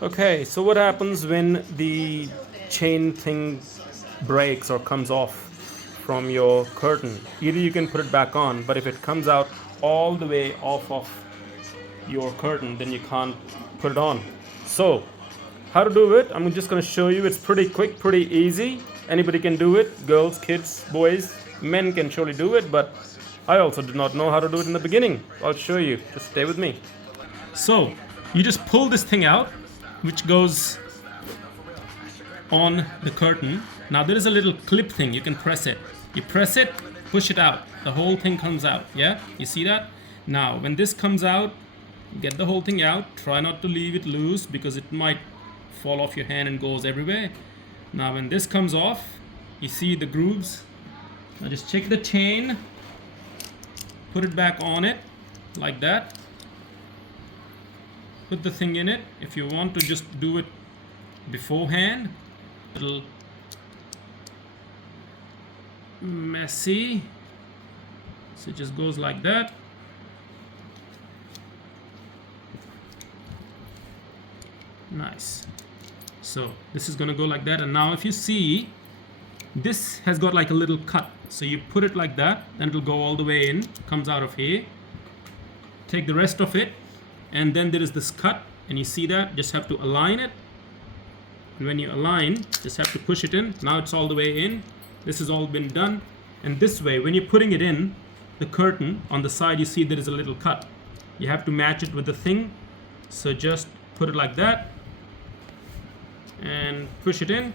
Okay, so what happens when the chain thing breaks or comes off from your curtain? Either you can put it back on, but if it comes out all the way off of your curtain, then you can't put it on. So, how to do it? I'm just going to show you. It's pretty quick, pretty easy. Anybody can do it. Girls, kids, boys, men can surely do it, but I also did not know how to do it in the beginning. I'll show you. Just stay with me. So, you just pull this thing out, which goes on the curtain. Now there is a little clip thing, you can press it. You press it, push it out. The whole thing comes out, yeah? You see that? Now, when this comes out, get the whole thing out. Try not to leave it loose because it might fall off your hand and goes everywhere. Now, when this comes off, you see the grooves. Now just check the chain, put it back on it, like that. Put the thing in it. If you want to just do it beforehand, a little messy, so it just goes like that. Nice. So this is gonna go like that, and now if you see, this has got like a little cut, so you put it like that, and it'll go all the way in, comes out of here. Take the rest of it, and then there is this cut, and you see that, just have to align it, and when you align, just have to push it in. Now it's all the way in. This has all been done, and this way, when you're putting it in the curtain, on the side you see there is a little cut. You have to match it with the thing, so just put it like that and push it in.